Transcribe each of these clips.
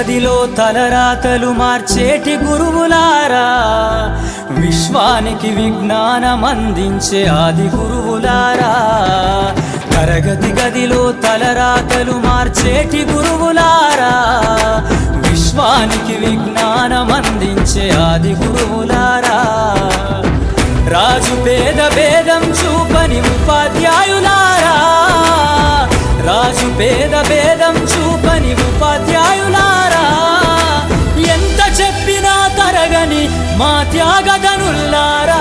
గదిలో తలరాతలు మార్చేటి గురువులారా, విశ్వానికి విజ్ఞానం అందించే ఆది గురువులారా. తరగతి గదిలో తలరాతలు మార్చేటి గురువులారా, విశ్వానికి విజ్ఞానం అందించే ఆది గురువులారా. రాజు పేద భేదం చూపని ఉపాధ్యాయులారా, రాజు పేద భేదం చూపని ఉపాధ్యాయులారా. ఎంత చెప్పినా తరగని మా త్యాగధనుల్లారా,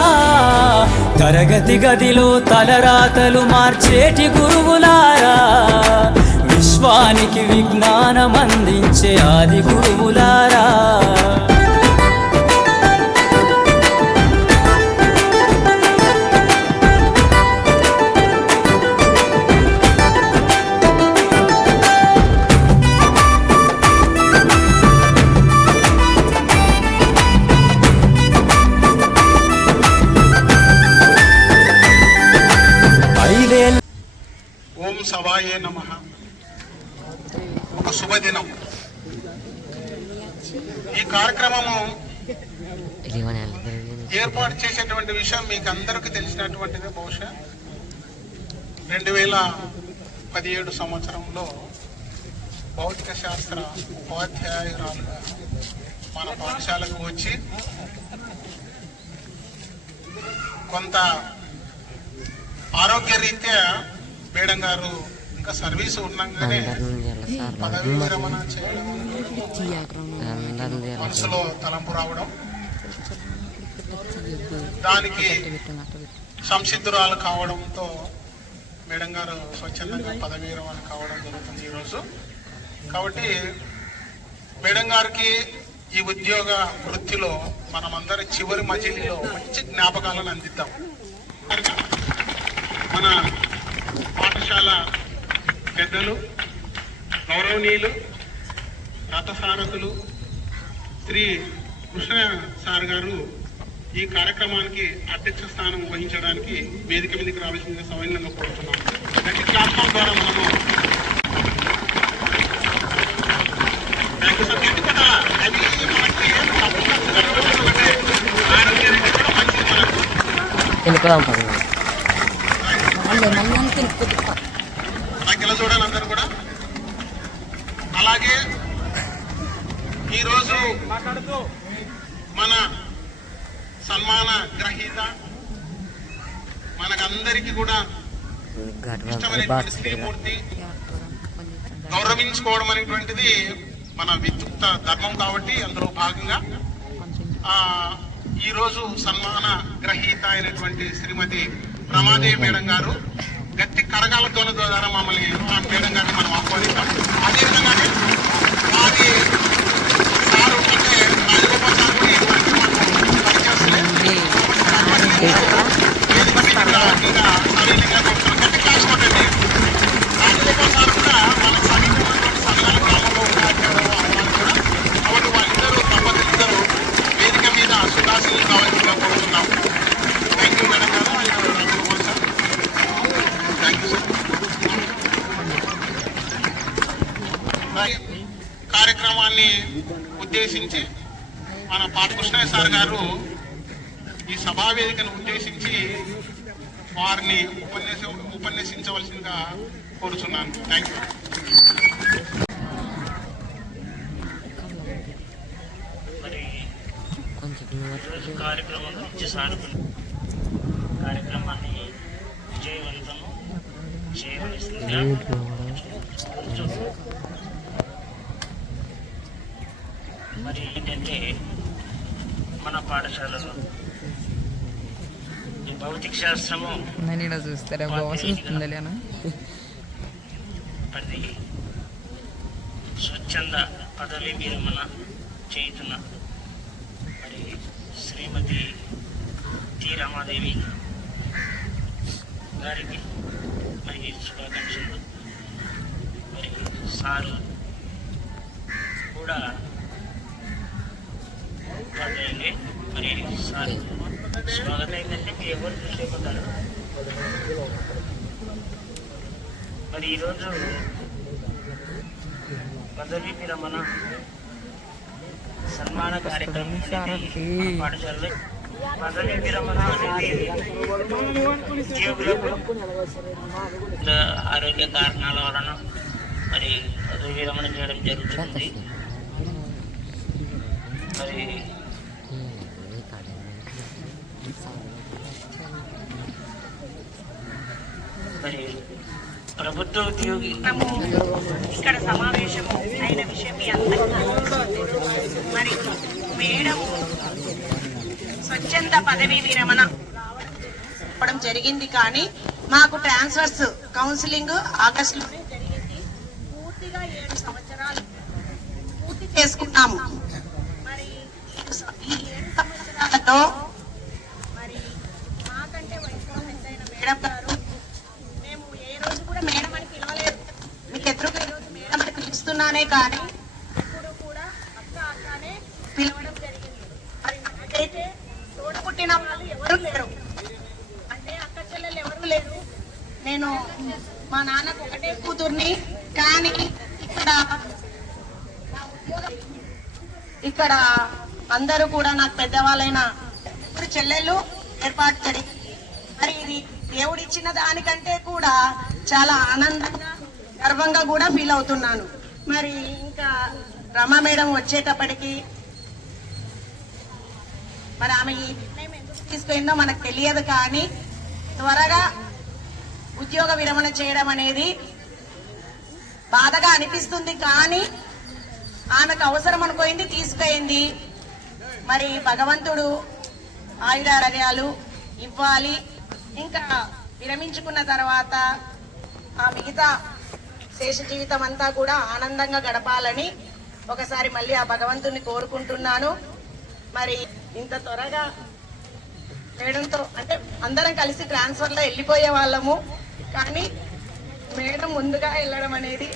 తరగతి గదిలో తలరాతలు మార్చేటి గురువులారా, విశ్వానికి విజ్ఞానం అందించే ఆది గురువులారా. ఓం సవాయే నమః. ఒక శుభదినం. ఈ కార్యక్రమము ఏర్పాటు చేసేటువంటి విషయం మీకు అందరికీ తెలిసినటువంటిది. బహుశా 2017 సంవత్సరంలో భౌతిక శాస్త్ర ఉపాధ్యాయురాలుగా మన పాఠశాలకు వచ్చి కొంత ఆరోగ్యరీత్యా మేడం గారు ఇంకా సర్వీసు ఉన్నాగానే పదవీ విరమణ చేయడం మనసులో తలంపు రావడం, దానికి సంసిద్ధురాలు కావడంతో మేడం గారు స్వచ్ఛందంగా పదవీ విరమణ కావడం జరుగుతుంది ఈరోజు. కాబట్టి మేడం గారికి ఈ ఉద్యోగ వృత్తిలో మనమందరి చివరి మజిలీలో మంచి జ్ఞాపకాలను అందిద్దాం. మన పాఠశాల పెద్దలు, గౌరవనీయులు, రథసారథులు శ్రీ కృష్ణ సార్ గారు ఈ కార్యక్రమానికి అధ్యక్ష స్థానం వహించడానికి వేదిక మీదకి రావాల్సిందిగా సవినయంగా కోరుతున్నాం. ప్రతి ప్లాట్ఫామ్ ద్వారా మనము ఇలా చూడాలి అందరూ కూడా. అలాగే ఈరోజు మన సన్మాన గ్రహీత మనకందరికీ కూడా ఇష్టమైనటువంటి శ్రీమూర్తి గౌరవించుకోవడం అనేటువంటిది మన విద్యుక్త ధర్మం. కాబట్టి అందులో భాగంగా ఈరోజు సన్మాన గ్రహీత అయినటువంటి శ్రీమతి రమాదేవి మేడం గారు గట్టి కరగాల ధ్వని ద్వారా మమ్మల్ని మేడం గారిని మనం ఆహ్వానిస్తాం. అదేవిధంగానే వారి సారు అంటే రాజగోపాల్ సార్ కూడా ఇటువంటి మాకు పరిచయస్తులే. సరైనగా గట్టి క్లాస్ కొట్టండి. రాజగోపాల్ సార్ కూడా వాళ్ళకి సమీపమైనటువంటి సంఘాల గ్రామంలో ఉన్నారు కూడా. కాబట్టి వాళ్ళిద్దరూ దంపతులిద్దరూ వేదిక మీద సుదాసులు కావాల్సిందిగా కోరుతున్నాం. థ్యాంక్ యూ మేడం గారు. Rajagopal sir thank you sir. కార్యక్రమాన్ని ఉద్దేశించి మన పాఠకృష్ణయ్య సార్ గారు ఈ సభా వేదికను ఉద్దేశించి వారిని ఉపన్యసించవలసిందిగా కోరుచున్నాను. Thank you. కార్యక్రమాన్ని విజయవంతము చేయవలసిందిగా మరి ఏంటంటే మన పాఠశాలలో ఈ భౌతిక శాస్త్రము చూస్తారా బాగుంటుందని పది స్వచ్ఛంద పదవి విరమణ చేయుతున్న మరి శ్రీమతి టి రమాదేవి గారికి మరి శుభాకాంక్షలు. మరి సారు కూడా ఉపాధ్యాయులే. మరి సార్ స్వాగతం ఏంటంటే మీరు ఎవరు చూసేకుంటారు. మరి ఈరోజు పదవీ విరమణ సన్మాన కార్యక్రమం అనేది మా పాఠశాలలో పదవి విరమణ అనేది ఉద్యోగులకు ఆరోగ్య కారణాల వలన మరి పదవి విరమణ చేయడం జరుగుతుంది. మరి మరి ప్రభుత్వ ఉద్యోగి ఇక్కడ సమావేశం అయిన విషయం మీ అందరికీ మరి మేడం స్వచ్ఛంద పదవీ విరమణ చెప్పడం జరిగింది. కానీ మాకు ట్రాన్స్ఫర్స్ కౌన్సిలింగ్ ఆగస్టులోనే జరిగింది. పూర్తిగా 7 సంవత్సరాలు పూర్తి చేసుకున్నాము. మరి ఈ 7 సంవత్సరాలలో మరి మాకంటే వయసులో పెద్దయిన మేడం గారు మేము ఏ రోజు కూడా మేడం అని పిలవలేదు. మీకు ఎదురుగా ఈరోజు మేడం అని పిలుస్తున్నానే కానీ ఇప్పుడు కూడా అక్క అక్కనే పిలవడం జరిగింది. మరి నాకైతే తోడపుట్టిన వాళ్ళు ఎవరు లేరు, అంటే అక్క చెల్లెలు ఎవరు లేరు. నేను మా నాన్నకు ఒకటే కూతుర్ని. కానీ ఇక్కడ అందరూ కూడా నాకు పెద్దవాళ్ళైన ఇప్పుడు చెల్లెళ్ళు ఏర్పాటు జరిగింది. మరి ఇది దేవుడిచ్చిన దానికంటే కూడా చాలా ఆనందంగా గర్వంగా కూడా ఫీల్ అవుతున్నాను. మరి ఇంకా రమ మేడం వచ్చేటప్పటికి మరి ఆమె ఈ నిర్ణయం ఎందుకు తీసుకుందో మనకు తెలియదు. కానీ త్వరగా ఉద్యోగ విరమణ చేయడం అనేది బాధగా అనిపిస్తుంది. కానీ ఆమెకు అవసరం అనుకోయింది, తీసుకుపోయింది. మరి భగవంతుడు ఆయురారోగ్యాలు ఇవ్వాలి. ఇంకా విరమించుకున్న తర్వాత ఆ మిగతా శేష జీవితం అంతా కూడా ఆనందంగా గడపాలని ఒకసారి మళ్ళీ ఆ భగవంతుని కోరుకుంటున్నాను. మరి ఇంత త్వరగా మేడంతో అంటే అందరం కలిసి ట్రాన్స్ఫర్లో వెళ్ళిపోయే వాళ్ళము. కానీ మేడం ముందుగా వెళ్ళడం అనేది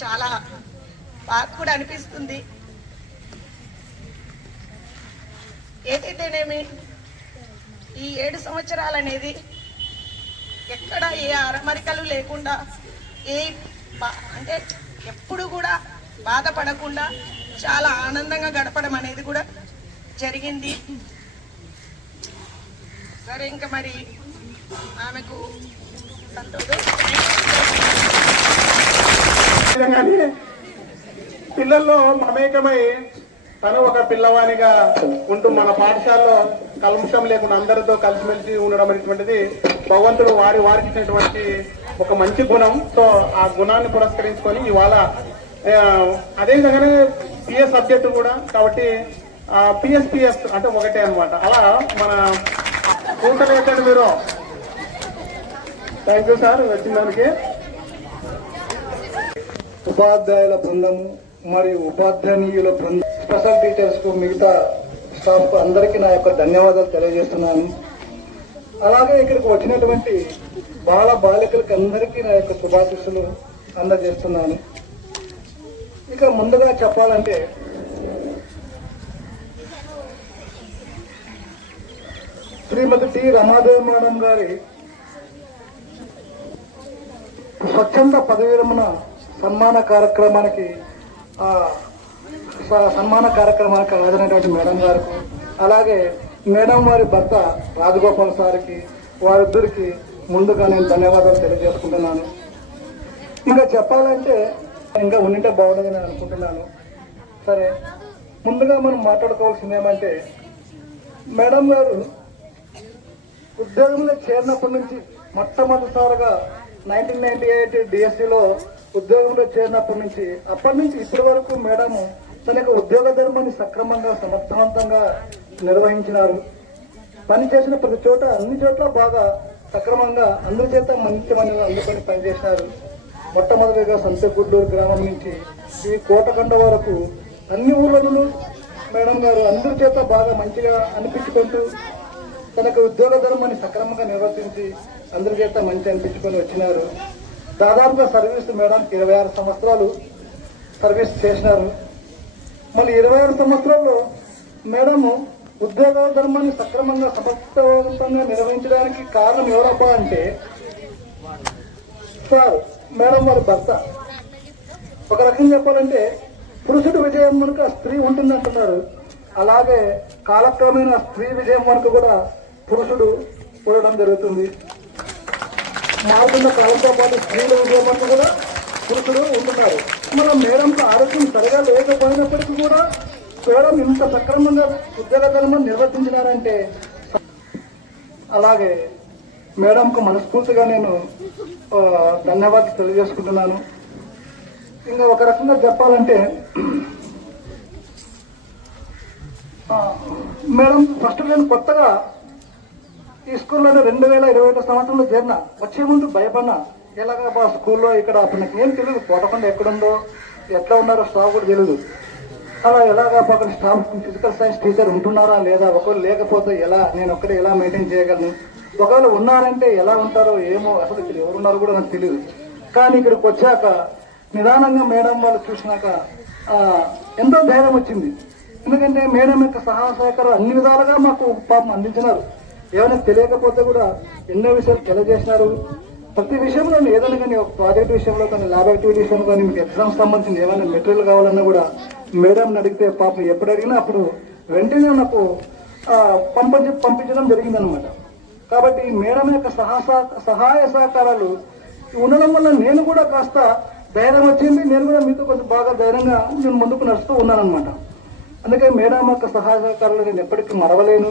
చాలా బాగా కూడా అనిపిస్తుంది. ఏదైతేనేమి ఈ 7 సంవత్సరాలు అనేది ఎక్కడ ఏ అరమరికలు లేకుండా అంటే ఎప్పుడు కూడా బాధపడకుండా చాలా ఆనందంగా గడపడం అనేది కూడా జరిగింది. సరే ఇంకా మరి ఆమెకు సంతోషం. పిల్లల్లో మమేకమై తను ఒక పిల్లవానిగా ఉంటూ మన పాఠశాలలో కల్ముషం లేకుండా అందరితో కలిసిమెలిసి ఉండడం అనేటువంటిది భగవంతుడు వారికి ఇచ్చినటువంటి ఒక మంచి గుణం. సో ఆ గుణాన్ని పురస్కరించుకొని ఇవాళ అదేవిధంగానే పిఎస్ సబ్జెక్టు కూడా కాబట్టి పిఎస్ అంటే ఒకటే అనమాట. అలా మన కూటమి ఎక్కండి మీరు. థ్యాంక్ యూ సార్ వచ్చిన దానికి. ఉపాధ్యాయుల బృందము మరియు ఉపాధ్యాయుల బృందం, స్పెషల్ టీచర్స్ కు, మిగతా స్టాఫ్ కు అందరికీ నా యొక్క ధన్యవాదాలు తెలియజేస్తున్నాను. అలాగే ఇక్కడికి వచ్చినటువంటి బాలికలకి అందరికీ నా యొక్క శుభాశీస్సులు అందజేస్తున్నాను. ఇక ముందుగా చెప్పాలంటే శ్రీమతి టి రమాదేవి మేడం గారి స్వచ్ఛంద పదవి విరమణ సన్మాన కార్యక్రమానికి హాజరైనటువంటి మేడం గారికి, అలాగే మేడం వారి భర్త రాజగోపాల్ సార్కి, వారిద్దరికి ముందుగా నేను ధన్యవాదాలు తెలియజేసుకుంటున్నాను. ఇంకా చెప్పాలంటే ఇంకా ఉండింటే బాగుండదని నేను అనుకుంటున్నాను. సరే, ముందుగా మనం మాట్లాడుకోవాల్సింది ఏమంటే, మేడం గారు ఉద్యోగంలో చేరినప్పటి నుంచి మొట్టమొదటిసారిగా 1998 డిఎస్సిలో ఉద్యోగంలో చేరినప్పటి నుంచి అప్పటి నుంచి ఇప్పటి వరకు మేడం తన యొక్క ఉద్యోగ ధర్మాన్ని సక్రమంగా సమర్థవంతంగా నిర్వహించినారు. పనిచేసిన ప్రతి చోట అన్ని చోట్ల బాగా సక్రమంగా అందరి చేత మంచి అందుకొని పనిచేసినారు. మొట్టమొదటిగా సంతగుడ్డూరు గ్రామం నుంచి ఈ కోటకొండ వరకు అన్ని ఊళ్ళను మేడం గారు అందరి చేత బాగా మంచిగా అనిపించుకుంటూ తనకు ఉద్యోగ ధర్మాన్ని సక్రమంగా నిర్వర్తించి అందరి చేత మంచి అనిపించుకొని వచ్చినారు. దాదాపుగా సర్వీస్ మేడానికి 26 సంవత్సరాలు సర్వీస్ చేసినారు. మళ్ళీ 26 సంవత్సరాల్లో మేడము ఉద్యోగ ధర్మాన్ని సక్రమంగా సమర్థవంతంగా నిర్వహించడానికి కారణం ఎవరబ్బా అంటే సార్ మేడం వారి భర్త. ఒక రకంగా చెప్పాలంటే పురుషుడు విజయం వెనుక స్త్రీ ఉంటుందంటున్నారు. అలాగే కాలక్రమేణా స్త్రీ విజయం వెనుక కూడా పురుషుడు ఉండడం జరుగుతుంది. మారుతున్న కాలంతో పాటు స్త్రీల విజయం వెనుక కూడా పురుషుడు ఉంటున్నారు. మన మేడంకు ఆరోగ్యం సరిగా లేకపోయినప్పటికీ కూడా మేడం ఇంత సక్రమంగా ఉద్యోగ ధర్మం నిర్వర్తించినారంటే, అలాగే మేడంకు మనస్ఫూర్తిగా నేను ధన్యవాదాలు తెలియజేసుకుంటున్నాను. ఇంకా ఒక రకంగా చెప్పాలంటే మేడం ఫస్ట్ నేను కొత్తగా ఈ స్కూల్లోనే 2021 సంవత్సరంలో చేరిన. వచ్చే ముందు భయపడినా, ఎలాగా స్కూల్లో ఇక్కడ అప్పుడు నాకు ఏం తెలియదు, పోటకుండా ఎక్కడుందో ఎట్లా ఉన్నారో స్టాఫ్ కూడా తెలియదు. అలా ఎలాగా పక్కన స్టాఫ్ ఫిజికల్ సైన్స్ టీచర్ ఉంటున్నారా లేదా, ఒకవేళ లేకపోతే ఎలా, నేను ఒక్కడే ఎలా మెయింటైన్ చేయగలను, ఒకవేళ ఉన్నారంటే ఎలా ఉంటారో ఏమో, అసలు ఇక్కడ ఎవరున్నారో కూడా నాకు తెలియదు. కానీ ఇక్కడికి వచ్చాక నిదానంగా మేడం వాళ్ళు చూసినాక ఎంతో ధైర్యం వచ్చింది. ఎందుకంటే మేడం యొక్క సహాయ సహకారం అన్ని విధాలుగా మాకు పాపం అందించినారు. ఏమైనా తెలియకపోతే కూడా ఎన్నో విషయాలు తెలియజేసినారు. ప్రతి విషయంలో ఏదైనా కానీ, ఒక ప్రాజెక్ట్ విషయంలో కానీ, ల్యాబ్ యాక్టివిటీ విషయంలో కానీ, మీకు ఎగ్జామ్స్ సంబంధించిన ఏమైనా మెటీరియల్ కావాలన్నా కూడా మేడం అడిగితే పాపం ఎప్పుడు అడిగినా అప్పుడు వెంటనే నాకు పంపించడం జరిగిందనమాట. కాబట్టి మేడం యొక్క సహాయ సహకారాలు ఉండడం వల్ల నేను కూడా కాస్త ధైర్యం వచ్చింది. నేను కూడా మీతో కొంచెం బాగా ధైర్యంగా నేను ముందుకు నడుస్తూ ఉన్నానమాట. అందుకే మేడం యొక్క సహాయ సహకారాలు నేను ఎప్పటికీ మరవలేను.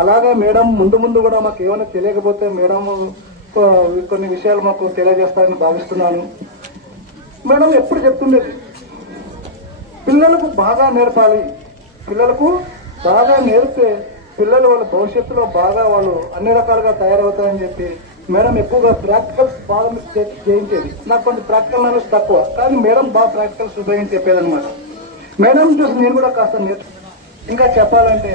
అలాగే మేడం ముందు కూడా మాకు ఏమైనా తెలియకపోతే మేడం కొన్ని విషయాలు మాకు తెలియజేస్తారని భావిస్తున్నాను. మేడం ఎప్పుడు చెప్తుండేది, పిల్లలకు బాగా నేర్పాలి, పిల్లలకు బాగా నేర్పితే పిల్లలు వాళ్ళ భవిష్యత్తులో బాగా వాళ్ళు అన్ని రకాలుగా తయారవుతారని చెప్పి మేడం ఎక్కువగా ప్రాక్టికల్స్ బాగా చేయించేది. నాకు కొంచెం ప్రాక్టికల్ నాలెడ్జ్ తక్కువ, కానీ మేడం బాగా ప్రాక్టికల్స్ ఉపయోగించి చెప్పేదనమాట. మేడం చూసి నేను కూడా కాస్త ఇంకా చెప్పాలంటే,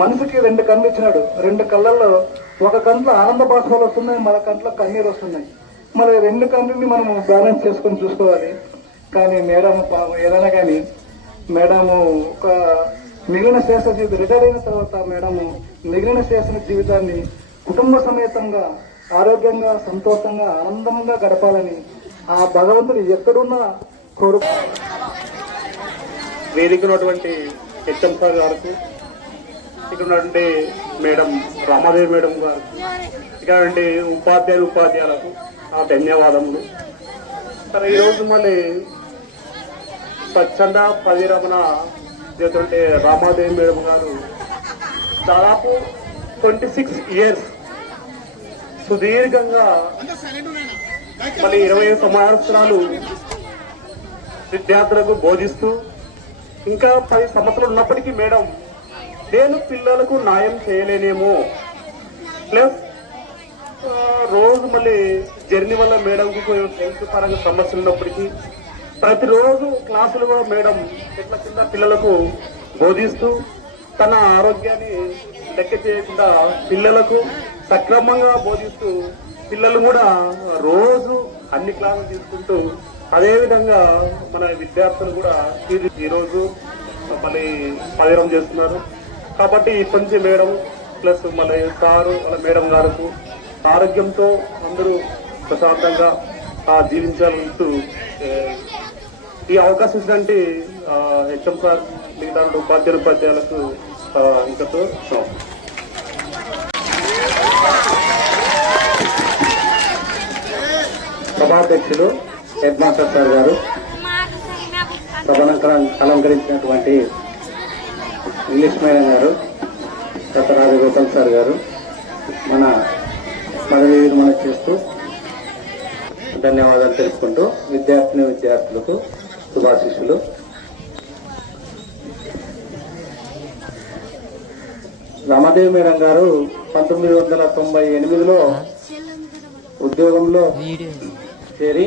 మనసుకి 2 కళ్ళు ఇచ్చినాడు. 2 కళ్ళల్లో ఒక కంట్లో ఆనంద బాష్పాలు వస్తున్నాయి, మన కంట్లో కన్నీరు వస్తున్నాయి. మరి 2 కళ్ళని మనం బ్యాలెన్స్ చేసుకొని చూసుకోవాలి. కానీ మేడం ఏదైనా కానీ మేడము ఒక మిగిలిన శేష జీవితం రిటైర్ అయిన తర్వాత మేడము మిగిలిన శేష జీవితాన్ని కుటుంబ సమేతంగా ఆరోగ్యంగా సంతోషంగా ఆనందంగా గడపాలని ఆ భగవంతుడు ఎక్కడున్నా కోరు. వేదిక ఉన్నటువంటి హెచ్ఎం సార్ గారికి, ఇక్కడ ఉన్నటువంటి మేడం రామాదేవి మేడం గారు, ఇక్కడ ఉపాధ్యాయులకు ధన్యవాదములు. సరే, ఈరోజు మళ్ళీ స్వచ్ఛంద పరిరమణ చేస్తుంటే రామాదేవి మేడం గారు దాదాపు 26 years సుదీర్ఘంగా మళ్ళీ 20 సంవత్సరాలు విద్యార్థులకు బోధిస్తూ ఇంకా 10 సంవత్సరాలు ఉన్నప్పటికీ మేడం నేను పిల్లలకు న్యాయం చేయలేనేమో, ప్లస్ రోజు మళ్ళీ జర్నీ వల్ల మేడంకు హెల్త్ పరంగా సమస్యలు ఉన్నప్పటికీ ప్రతిరోజు క్లాసులు కూడా మేడం ఎట్లా కింద పిల్లలకు బోధిస్తూ తన ఆరోగ్యాన్ని లెక్క చేయకుండా పిల్లలకు సక్రమంగా బోధిస్తూ పిల్లలు కూడా రోజు అన్ని క్లాసులు తీసుకుంటూ అదేవిధంగా మన విద్యార్థులు కూడా ఈరోజు మళ్ళీ పదిరం చేస్తున్నారు. కాబట్టి ఇప్పటి నుంచి మేడం ప్లస్ మళ్ళీ సారు వాళ్ళ మేడం గారికి ఆరోగ్యంతో అందరూ ప్రశాంతంగా జీవించాలంటూ ఈ అవకాశం ఇచ్చినట్టు హెచ్ఎం సార్ మిగతా ఉపాధ్యాయులకు ఇంకతో సభాధ్యక్షులు హెడ్ మాస్టర్ సార్ గారు, సభను అలంకరించినటువంటి ఇంగ్లీష్ మేడం గారు, డాక్టర్ రాజగోపాల్ సార్ గారు మన పదవి విరమణ చేస్తూ ధన్యవాదాలు తెలుపుకుంటూ విద్యార్థులకు శుభాశీస్సులు. రామాదేవి మేడం గారు 1998లో ఉద్యోగంలో చేరి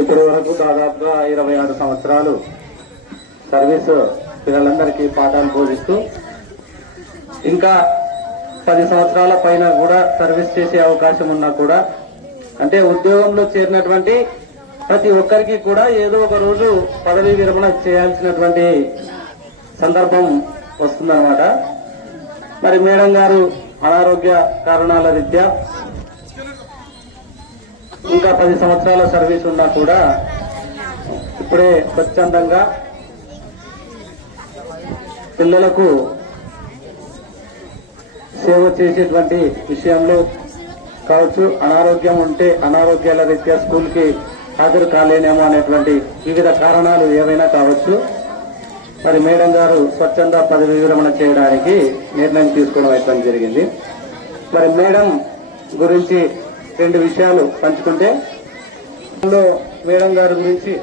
ఇప్పటి వరకు దాదాపుగా 26 సంవత్సరాలు సర్వీసు పిల్లలందరికీ పాఠాలు బోధిస్తూ ఇంకా 10 సంవత్సరాల పైన కూడా సర్వీస్ చేసే అవకాశం ఉన్నా కూడా, అంటే ఉద్యోగంలో చేరినటువంటి ప్రతి ఒక్కరికి కూడా ఏదో ఒక రోజు పదవీ విరమణ చేయాల్సినటువంటి సందర్భం వస్తుందన్నమాట. మరి మేడం గారు అనారోగ్య కారణాల రీత్యా ఇంకా 10 సంవత్సరాల సర్వీస్ ఉన్నా కూడా ఇప్పుడే స్వచ్ఛందంగా పిల్లలకు సేవ చేసేటువంటి విషయంలో కావచ్చు, అనారోగ్యం ఉంటే అనారోగ్యాల రీత్యా స్కూల్కి హాజరు కాలేనేమో అనేటువంటి వివిధ కారణాలు ఏవైనా కావచ్చు. మరి మేడం గారు స్వచ్ఛంద పదవి విరమణ చేయడానికి నిర్ణయం తీసుకోవడం అయితే జరిగింది. మరి మేడం గురించి 2 విషయాలు పంచుకుంటే, మేడం గారి గురించి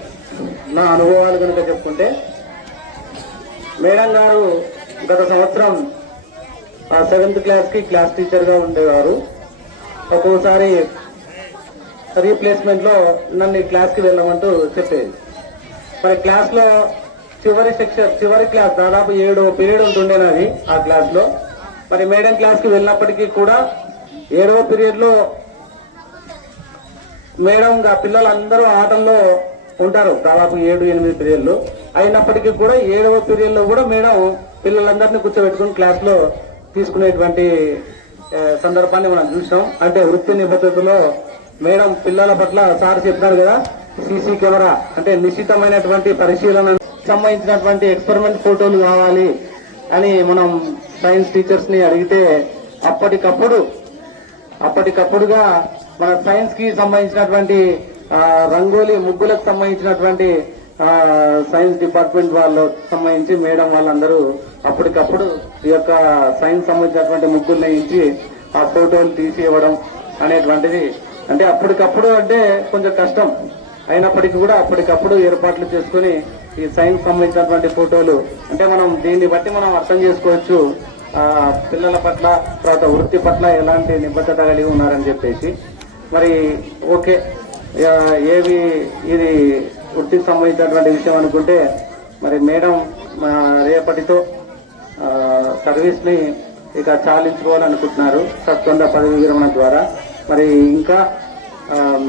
నా అనుభవాలు కనుక చెప్పుకుంటే, మేడం గారు గత సంవత్సరం 7th క్లాస్కి క్లాస్ టీచర్గా ఉండేవారు. ఒక్కోసారి రీప్లేస్మెంట్ లో నన్ను క్లాస్కి వెళ్ళమంటూ చెప్పేది. మరి క్లాస్ లో చివరి క్లాస్ దాదాపు 7వ పీరియడ్ ఉంటుండేనది ఆ క్లాస్ లో. మరి మేడం క్లాస్ కి వెళ్ళినప్పటికీ కూడా 7వ పీరియడ్ లో మేడం పిల్లలందరూ ఆటల్లో ఉంటారు, దాదాపు 7-8 పీరియడ్లు అయినప్పటికీ కూడా 7వ పీరియడ్ లో కూడా మేడం పిల్లలందరినీ కూర్చోబెట్టుకుని క్లాస్ లో తీసుకునేటువంటి సందర్భాన్ని మనం చూసాం. అంటే వృత్తి నిబద్ధతలో మేడం పిల్లల పట్ల సార్ చెప్పినారు కదా, సీసీ కెమెరా అంటే నిశ్చితమైనటువంటి పరిశీలన సంబంధించినటువంటి ఎక్స్పెరిమెంట్ ఫోటోలు కావాలి అని మనం సైన్స్ టీచర్స్ ని అడిగితే అప్పటికప్పుడుగా మన సైన్స్ కి సంబంధించినటువంటి రంగోలీ ముగ్గులకు సంబంధించినటువంటి సైన్స్ డిపార్ట్మెంట్ వాళ్ళు సంబంధించి మేడం వాళ్ళందరూ అప్పటికప్పుడు ఈ యొక్క సైన్స్ సంబంధించినటువంటి ముగ్గుల్ని ఇచ్చి ఆ ఫోటోలు తీసి ఇవ్వడం అనేటువంటిది, అంటే అప్పటికప్పుడు అంటే కొంచెం కష్టం అయినప్పటికీ కూడా అప్పటికప్పుడు ఏర్పాట్లు చేసుకుని ఈ సైన్స్ సంబంధించినటువంటి ఫోటోలు, అంటే మనం దీన్ని బట్టి మనం అర్థం చేసుకోవచ్చు పిల్లల పట్ల తర్వాత వృత్తి పట్ల ఎలాంటి నిబద్ధత కలిగి ఉన్నారని చెప్పేసి. మరి ఓకే, ఇది వృత్తికి సంబంధించినటువంటి విషయం అనుకుంటే, మరి మేడం రేపటితో సర్వీస్ ని ఇక చాలించుకోవాలనుకుంటున్నారు స్వచ్ఛంద పదవి విరమణ ద్వారా. మరి ఇంకా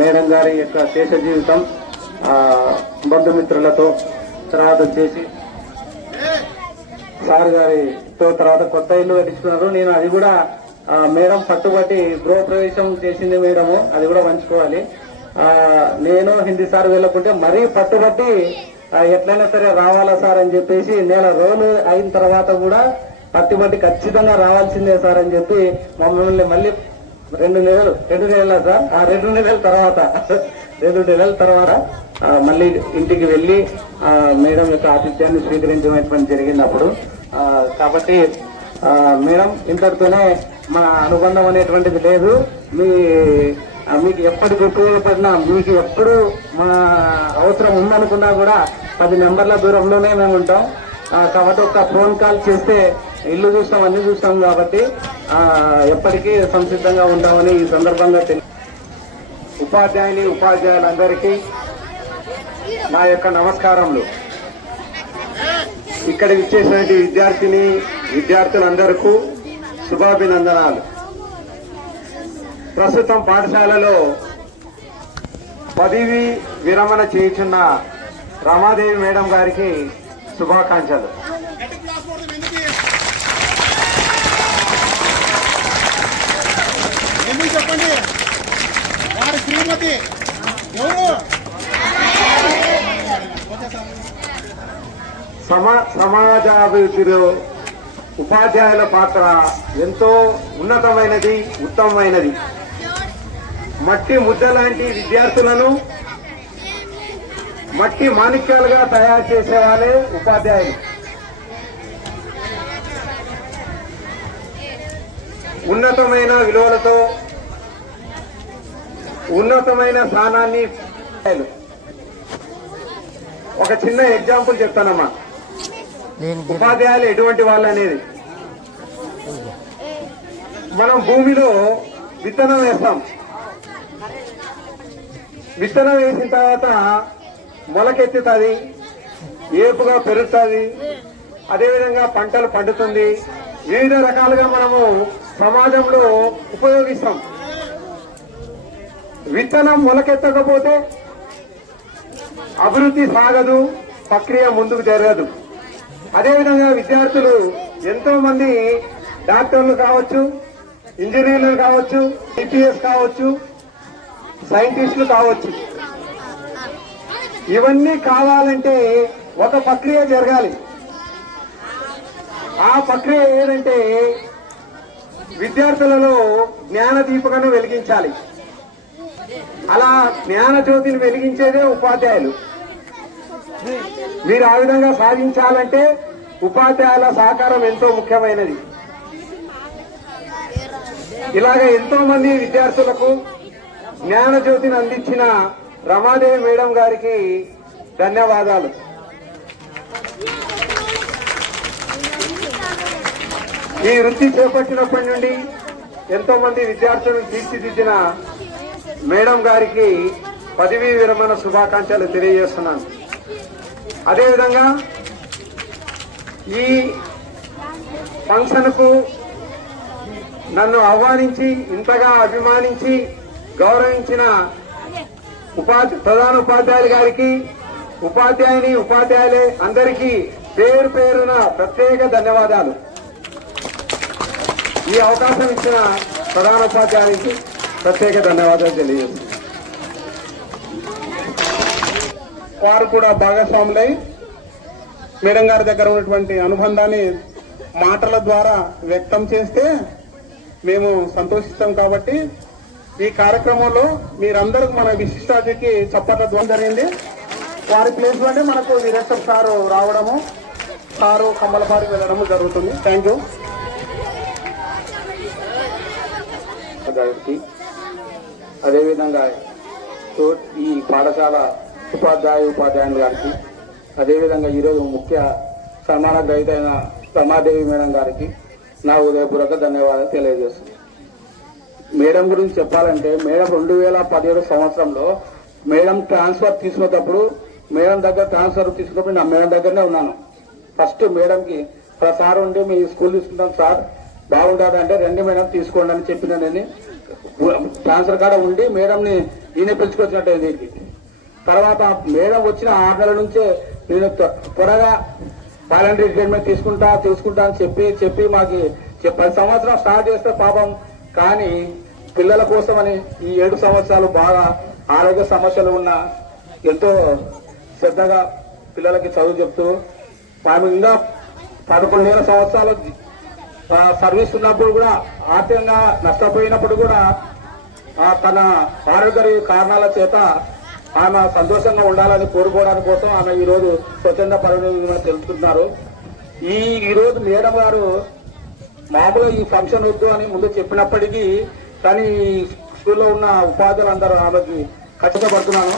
మేడం గారి యొక్క శేష జీవితం బంధుమిత్రులతో, తర్వాత వచ్చేసి సార్ గారితో, తర్వాత కొత్త ఇల్లు కట్టించుకున్నారు. నేను అది కూడా మేడం పట్టుబట్టి గృహప్రవేశం చేసింది మేడము, అది కూడా పంచుకోవాలి. నేను హిందీ సార్ వెళ్ళకుంటే మరీ పట్టుబట్టి ఎట్లయినా సరే రావాలా సార్ అని చెప్పేసి 1 నెల రోజులు అయిన తర్వాత కూడా పట్టుబట్టి ఖచ్చితంగా రావాల్సిందే సార్ అని చెప్పి మమ్మల్ని మళ్ళీ 2 నెలలు సార్ 2 నెలల తర్వాత మళ్ళీ ఇంటికి వెళ్లి మేడం యొక్క ఆతిథ్యాన్ని స్వీకరించడం జరిగినప్పుడు. కాబట్టి మేడం ఇంతటితోనే మన అనుబంధం అనేటువంటిది లేదు. మీకు ఎప్పటికి ఉపయోగపడినా, మీకు ఎప్పుడు మన అవసరం ఉందనుకున్నా కూడా 10 నెంబర్ల దూరంలోనే మేము ఉంటాం. కాబట్టి ఒక ఫోన్ కాల్ చేస్తే ఇల్లు చూస్తాం, అన్ని చూస్తాం. కాబట్టి ఎప్పటికీ సంసిద్ధంగా ఉంటామని ఈ సందర్భంగా ఉపాధ్యాయులందరికీ నా యొక్క నమస్కారములు. ఇక్కడికి ఇచ్చేసినటువంటి విద్యార్థులందరికీ శుభాభినందనాలు. ప్రస్తుతం పాఠశాలలో పదవి విరమణ చేయుచున్న రమాదేవి మేడం గారికి శుభాకాంక్షలు. చెప్పండి, వారి శ్రీమతి ఎవరు? సమాజాభివృద్ధిలో ఉపాధ్యాయుల పాత్ర ఎంతో ఉన్నతమైనది, ఉత్తమమైనది. మట్టి ముద్ద లాంటి విద్యార్థులను మట్టి మాణిక్యాలుగా తయారు చేసే వాళ్ళే ఉపాధ్యాయులు. ఉన్నతమైన విలువలతో ఉన్నతమైన స్థానాన్ని. ఒక చిన్న ఎగ్జాంపుల్ చెప్తానమ్మా, ఉపాధ్యాయులు ఎటువంటి వాళ్ళు అనేది. మనం భూమిలో విత్తనం వేస్తాం, విత్తనం వేసిన తర్వాత మొలకెత్తుతుంది, ఏపుగా పెరుగుతుంది, అదేవిధంగా పంటలు పండుతుంది. వివిధ రకాలుగా మనము సమాజంలో ఉపయోగిస్తాం. విత్తనం మొలకెత్తకపోతే అభివృద్ధి సాగదు, ప్రక్రియ ముందుకు జరగదు. అదేవిధంగా విద్యార్థులు ఎంతో మంది డాక్టర్లు కావచ్చు, ఇంజనీర్లు కావచ్చు, ఐపీఎస్ కావచ్చు, సైంటిస్టులు కావచ్చు. ఇవన్నీ కావాలంటే ఒక ప్రక్రియ జరగాలి. ఆ ప్రక్రియ ఏదంటే విద్యార్థులలో జ్ఞాన దీపికను వెలిగించాలి. అలా జ్ఞాన జ్యోతిని వెలిగించేదే ఉపాధ్యాయులు. మీరు ఆ విధంగా సాధించాలంటే ఉపాధ్యాయుల సహకారం ఎంతో ముఖ్యమైనది. ఇలాగ ఎంతో మంది విద్యార్థులకు జ్ఞాన జ్యోతిని అందించిన రమాదేవి మేడం గారికి ధన్యవాదాలు. ఈ వృత్తి చేపట్టినప్పటి నుండి ఎంతో మంది విద్యార్థులను తీర్చిదిద్దిన మేడం గారికి పదవీ విరమణ శుభాకాంక్షలు తెలియజేస్తున్నాను. అదేవిధంగా ఈ ఫంక్షన్ కు నన్ను ఆహ్వానించి ఇంతగా అభిమానించి గౌరవించిన ప్రధాన ఉపాధ్యాయులు గారికి, ఉపాధ్యాయులే అందరికీ పేరు పేరున ప్రత్యేక ధన్యవాదాలు. ఈ అవకాశం ఇచ్చిన ప్రధాన ఉపాధ్యాయునికి ప్రత్యేక ధన్యవాదాలు తెలియజేస్తున్నాను. వారు కూడా భాగస్వాములై మేడం గారి దగ్గర ఉన్నటువంటి అనుబంధాన్ని మాటల ద్వారా వ్యక్తం చేస్తే మేము సంతోషిస్తాం. కాబట్టి ఈ కార్యక్రమంలో మీరందరూ మన విశిష్ట అతిథికి చప్పట్ల ద్వారా జరిగింది. వారి ప్లేస్ లోనే మనకు డైరెక్టర్ సారు రావడము, సారు కమ్మలపారికి వెళ్ళడము జరుగుతుంది. Thank you. అదేవిధంగా ఈ పాఠశాల ఉపాధ్యాయులు గారికి, అదేవిధంగా ఈరోజు ముఖ్య సన్మాన గ్రహీత అయిన రమాదేవి మేడం గారికి నా ఉదయపూర్వక ధన్యవాదాలు తెలియజేస్తున్నాను. మేడం గురించి చెప్పాలంటే మేడం 2017 సంవత్సరంలో మేడం ట్రాన్స్ఫర్ తీసుకున్నప్పుడు నా మేడం దగ్గరనే ఉన్నాను. ఫస్ట్ మేడంకి సార్ ఉండి మీ స్కూల్ తీసుకుంటాం సార్ బాగుంటుంది అంటే రండి మేడం తీసుకోండి అని చెప్పిన నేను ట్రాన్స్ఫర్ కాడ ఉండి మేడంని ఈయన పిలుచుకొచ్చినట్టు. తర్వాత మేడం వచ్చిన 6 నెలల నుంచే నేను త్వరగా వాలంటరీ రిటైర్మెంట్ తీసుకుంటా అని చెప్పి మాకు 10 సంవత్సరాలు స్టార్ట్ చేస్తే పాపం, కానీ పిల్లల కోసమని ఈ 7 సంవత్సరాలు బాగా ఆరోగ్య సమస్యలు ఉన్న ఎంతో శ్రద్ధగా పిల్లలకి చదువు చెప్తూ ఆమె ఇంకా 11 సంవత్సరాలు సర్వీస్ ఉన్నప్పుడు కూడా ఆర్థికంగా నష్టపోయినప్పుడు కూడా తన ఆరోగ్య కారణాల చేత ఆమె సంతోషంగా ఉండాలని కోరుకోవడానికి కోసం ఆమె ఈ రోజు స్వచ్ఛంద పరిణామం తెలుసుకుంటున్నారు. ఈ రోజు మేడం గారు మామూలుగా ఈ ఫంక్షన్ వద్దు అని ముందు చెప్పినప్పటికీ కానీ స్కూల్లో ఉన్న ఉపాధ్యాయులందరూ ఆమెకి ఖచ్చితపడుతున్నాను.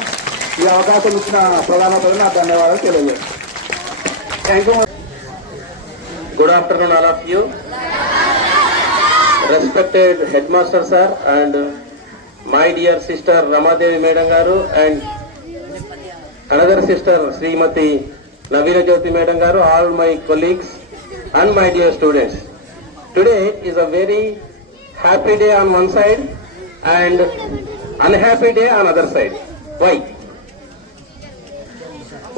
ఈ అవకాశం ఇచ్చిన ప్రధానమంత్రి నాకు ధన్యవాదాలు తెలియజేస్తాను. Thank you. Good afternoon all of you. Respected headmaster sir and my dear sister Ramadevi Madam garu and another sister Srimati Navina Jyoti Madam garu, all my colleagues and my dear students. Today is a very happy day on one side and unhappy day on other side. Why?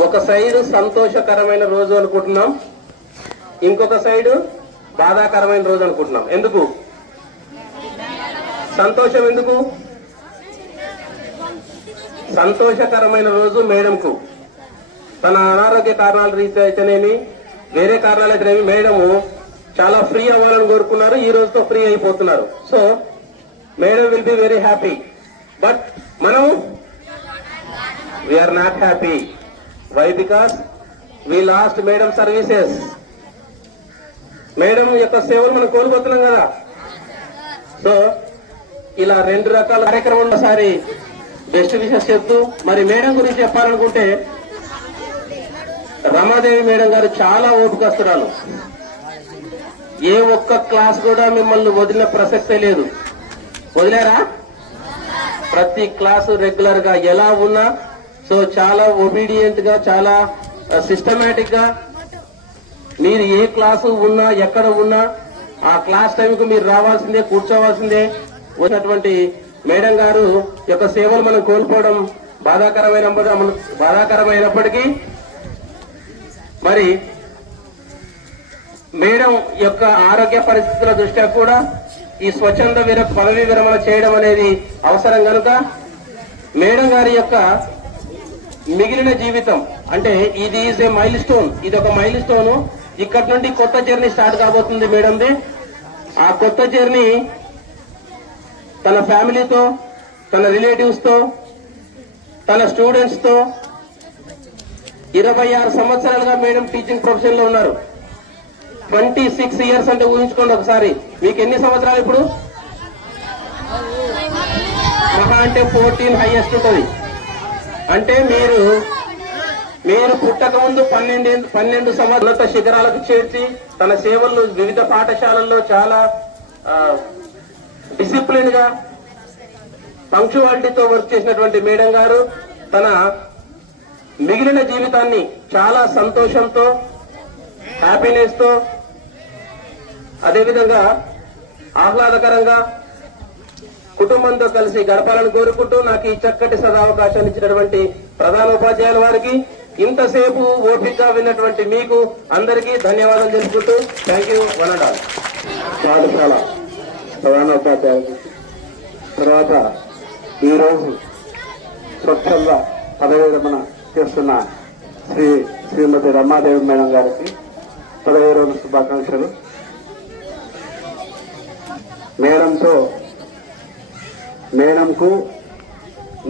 ఒక side సంతోషకరమైన రోజు అనుకుంటున్నాం, ఇంకొక side బాధాకరమైన రోజు అనుకుంటున్నాం. ఎందుకు సంతోషం? ఎందుకు సంతోషకరమైన రోజు? మేడంకు తన అనారోగ్య కారణాల రీత్యా అయితేనేమి వేరే కారణాలు అయితేనేమి మేడము చాలా ఫ్రీ అవ్వాలని కోరుకున్నారు. ఈ రోజుతో ఫ్రీ అయిపోతున్నారు. So madam will be very happy. But మనం we are not happy. Why? Because we lost madam services. Madam యొక్క సేవలు మనం కోల్పోతున్నాం కదా. సో ఇలా 2 రకాల కార్యక్రమం ఒకసారి బెస్ట్ విషెస్ చెప్తూ మరి మేడం గురించి చెప్పాలనుకుంటే రమాదేవి మేడం గారు చాలా ఓపికస్తురాలు. ఏ ఒక్క క్లాస్ కూడా మిమ్మల్ని వదిలిన ప్రసక్తే లేదు. వదిలేరా? ప్రతి క్లాసు రెగ్యులర్ గా ఎలా ఉన్నా సో చాలా ఒబీడియంట్ గా చాలా సిస్టమేటిక్ గా మీరు ఏ క్లాసు ఉన్నా ఎక్కడ ఉన్నా ఆ క్లాస్ టైంకు మీరు రావాల్సిందే, కూర్చోవాల్సిందే. ఉన్నటువంటి మేడం గారు యొక్క సేవలు మనం కోల్పోవడం బాధాకరమైనప్పటికీ మరి మేడం యొక్క ఆరోగ్య పరిస్థితుల దృష్ట్యా కూడా ఈ స్వచ్ఛంద పదవీ విరమణ చేయడం అనేది అవసరం కనుక మేడం గారి యొక్క మిగిలిన జీవితం అంటే ఇది ఈజ్ ఏ మైల్ స్టోన్, ఇది ఒక మైల్ స్టోన్. ఇక్కడ నుండి కొత్త జర్నీ స్టార్ట్ కాబోతుంది మేడంది. ఆ కొత్త జర్నీ తన ఫ్యామిలీతో, తన రిలేటివ్స్ తో, తన స్టూడెంట్స్ తో 26 సంవత్సరాలుగా మేడం టీచింగ్ ప్రొఫెషన్ లో ఉన్నారు. 26 years అంటే ఊహించుకోండి ఒకసారి. మీకు ఎన్ని సంవత్సరాలు ఇప్పుడు? మహా అంటే 14 హైయెస్ట్ ఉంటుంది. అంటే మీరు పుట్టక ముందు 12 సంవత్సరాల శిఖరాలకు చేర్చి తన సేవలు వివిధ పాఠశాలల్లో చాలా డిసిప్లిన్ గా పంక్చువాలిటీతో వర్క్ చేసినటువంటి మేడం గారు తన మిగిలిన జీవితాన్ని చాలా సంతోషంతో, హ్యాపీనెస్ తో, అదేవిధంగా ఆహ్లాదకరంగా కుటుంబంతో కలిసి గడపాలని కోరుకుంటూ నాకు ఈ చక్కటి సదావకాశాన్ని ఇచ్చినటువంటి ప్రధాన ఉపాధ్యాయుల వారికి, ఇంతసేపు ఓపికగా విన్నటువంటి మీకు అందరికీ ధన్యవాదాలు తెలుపుకుంటూ థ్యాంక్ యూ. వన్ పాఠశాల ప్రధాన ఉపాధ్యాయులు తర్వాత ఈరోజు స్వచ్ఛంద పదవి విరమణ చేస్తున్న శ్రీమతి రమాదేవి మేడం గారికి 15 రోజుల శుభాకాంక్షలు. మేడంకు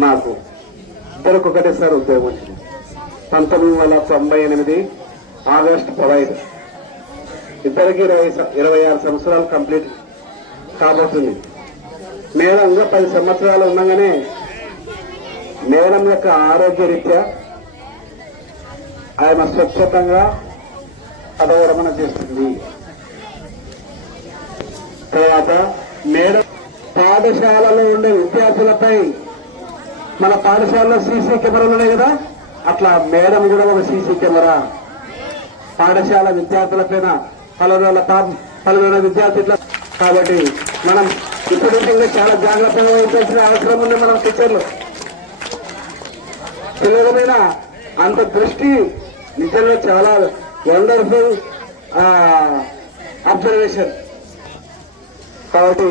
నాకు ఇద్దరికి ఒకటేసారి ఉద్యోగం వచ్చింది. 1998 ఆగస్టు 15. ఇద్దరికి 26 సంవత్సరాలు కంప్లీట్ కాబోతుంది. మేడంగా 10 సంవత్సరాలు ఉండగానే మేడం యొక్క ఆరోగ్య రీత్యా ఆయన స్వచ్ఛతంగా పదవి విరమణ చేస్తుంది. తర్వాత మేడం పాఠశాలలో ఉండే విద్యార్థులపై, మన పాఠశాలలో సీసీ కెమెరాలు ఉన్నాయి కదా, అట్లా మేడం కూడా ఒక సీసీ కెమెరా పాఠశాల విద్యార్థుల పైన పలువురు విద్యార్థుల. కాబట్టి మనం ఇప్పుడు చాలా జాగ్రత్తగా వహించాల్సిన అవసరం ఉంది. మనం టీచర్లు పిల్లల మీద అంత దృష్టి నిజంగా చాలా వండర్ఫుల్ అబ్జర్వేషన్. కాబట్టి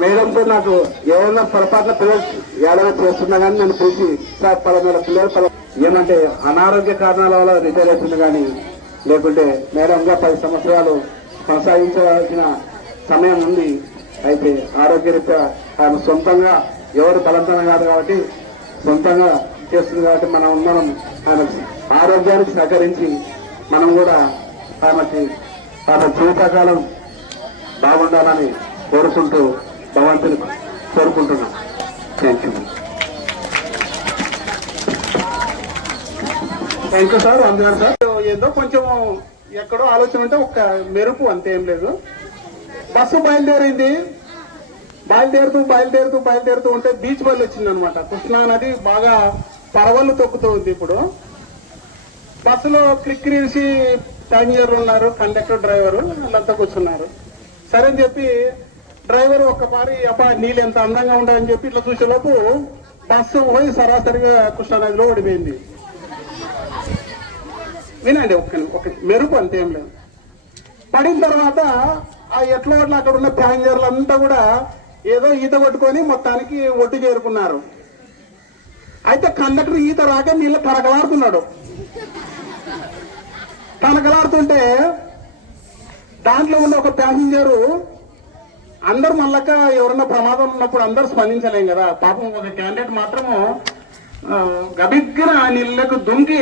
మేడంతో నాకు ఏమైనా పొరపాట్ల పిల్లలు ఏదైనా చేస్తున్నా కానీ నేను చూసి సార్ పలానా పిల్లలు ఏమంటే అనారోగ్య కారణాల వల్ల రిటైర్ అవుతుంది, కానీ లేకుంటే మేడంగా 10 సంవత్సరాలు కొనసాగించవలసిన సమయం ఉంది. అయితే ఆరోగ్యరీత్యా ఆమె సొంతంగా ఎవరు బలవంతం కాదు కాబట్టి సొంతంగా చేస్తుంది కాబట్టి మనం ఆమె ఆరోగ్యానికి సహకరించి మనం కూడా ఆమె జీవితకాలం బాగుండాలని కోరుకుంటూ భగవంతుని కోరుకుంటున్నాం. Thank you sir. అందరూ సార్ ఏదో కొంచెం ఎక్కడో ఆలోచన ఉంటే ఒక మెరుపు అంతే, ఏం లేదు. బస్సు బయలుదేరుతూ ఉంటే బీచ్ బల్లి వచ్చిందనమాట. కృష్ణా నది బాగా పరవళ్ళు తొక్కుతూ ఉంది. ఇప్పుడు బస్సులో క్రిక్కిరిసి ప్యాసింజర్లు ఉన్నారు, కండక్టర్, డ్రైవరు వాళ్ళంతా కూర్చున్నారు. సరే అని చెప్పి డ్రైవర్ ఒక్కసారి అబ్బా నీళ్ళు ఎంత అందంగా ఉండాలని చెప్పి ఇట్లా చూసేలోపు బస్సు పోయి సరాసరిగా కృష్ణానదిలో ఓడిపోయింది. వినండి, ఒక మెరుపు అంతే, ఏం లేదు. పడిన తర్వాత ఆ ఎట్లా అక్కడ ఉన్న ప్యాసింజర్లు అంతా కూడా ఏదో ఈత కొట్టుకొని మొత్తానికి ఒడ్డు చేరుకున్నారు. అయితే కండక్టర్ ఈత రాక నీళ్ళు తనకలాడుతుంటే దాంట్లో ఉన్న ఒక ప్యాసింజరు, అందరు మళ్ళక ఎవరన్నా ప్రమాదం ఉన్నప్పుడు అందరు స్పందించలేం కదా, పాపం ఒక క్యాండిడేట్ మాత్రము గబిగ్గిన ఆ నీళ్ళకు దుంకి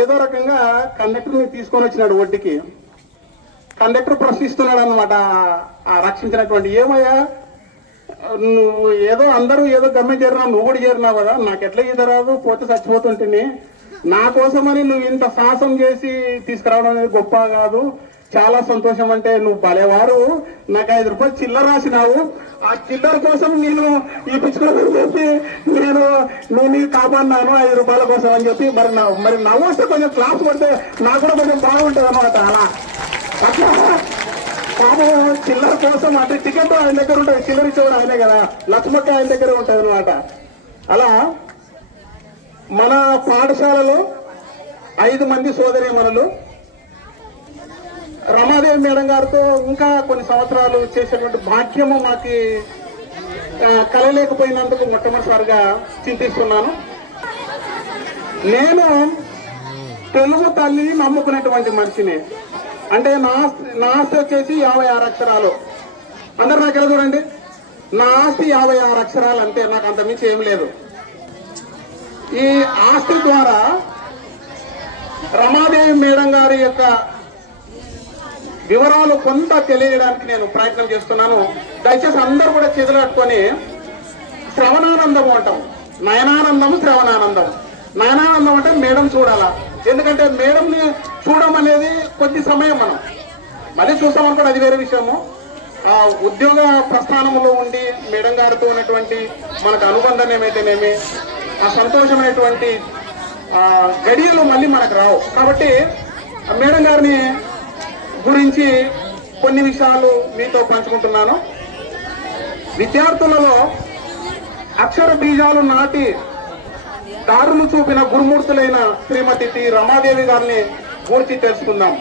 ఏదో రకంగా కండక్టర్ని తీసుకొని వచ్చినాడు ఒడ్డుకి. కండక్టర్ ప్రశ్నిస్తున్నాడు అనమాట ఆ రక్షించినటువంటి, ఏమయ్యా నువ్వు ఏదో అందరూ ఏదో గమ్యం చేరినావు, నువ్వు కూడా చేరినావు కదా, నాకు ఎట్లా ఈత రాదు, పోతే చచ్చిపోతుంటుంది, నా కోసమని నువ్వు ఇంత సాహసం చేసి తీసుకురావడం అనేది గొప్ప కాదు, చాలా సంతోషం. అంటే నువ్వు భలేవారు, నాకు 5 రూపాయలు చిల్లర రాసినావు, ఆ చిల్లర కోసం నేను ఈ పిచ్చుకోవాలని చెప్పి నేను కాపాడినాను 5 రూపాయల కోసం అని చెప్పి. మరి నవ్వు వస్తే కొంచెం క్లాస్ పడితే నాకు కూడా కొంచెం బాగుంటుంది అనమాట. అలా అట్లా పాపం చిల్లర కోసం అంటే టికెట్ ఆయన దగ్గర ఉంటుంది, చిల్లర ఇచ్చేవాడు ఆయనే కదా, లక్ష్మక్క ఆయన దగ్గర ఉంటుంది అనమాట. అలా మన పాఠశాలలో 5 మంది సోదరీమణులు రమాదేవి మేడం గారితో ఇంకా కొన్ని సంవత్సరాలు చేసేటువంటి భాగ్యము మాకు కలలేకపోయినందుకు మొట్టమొదటిసారిగా చింతిస్తున్నాను. నేను తెలుగు తల్లిని నమ్ముకునేటువంటి మనిషిని. అంటే నా ఆస్తి వచ్చేసి 56 అక్షరాలు. అందరు నాకు చూడండి, నా ఆస్తి 56 అక్షరాలు అంతే, నాకు అంతమించి ఏం లేదు. ఈ ఆస్తి ద్వారా రమాదేవి మేడం గారి యొక్క వివరాలు కొంత తెలియడానికి నేను ప్రయత్నం చేస్తున్నాను. దయచేసి అందరూ కూడా చేతులు కట్టుకొని శ్రవణానందం అంటాం. నయనానందం, శ్రవణానందం. నయనానందం అంటే మేడం చూడాలా, ఎందుకంటే మేడంని చూడడం అనేది కొద్ది సమయం, మనం మళ్ళీ చూస్తామనుకోండి, అది వేరే విషయము. ఆ ఉద్యోగ ప్రస్థానంలో ఉండి మేడం గారితో ఉన్నటువంటి మనకు అనుబంధం ఏమైతేనేమి, ఆ సంతోషమైనటువంటి గడియలు మళ్ళీ మనకు రావు. కాబట్టి మేడం గారిని గురించి కొన్ని విషయాలు మీతో పంచుకుంటున్నాను. విద్యార్థులలో అక్షర బీజాలు నాటి దారులు చూపిన గురుమూర్తులైన శ్రీమతి టి రమాదేవి గారిని గురించి తెలుసుకుందాం.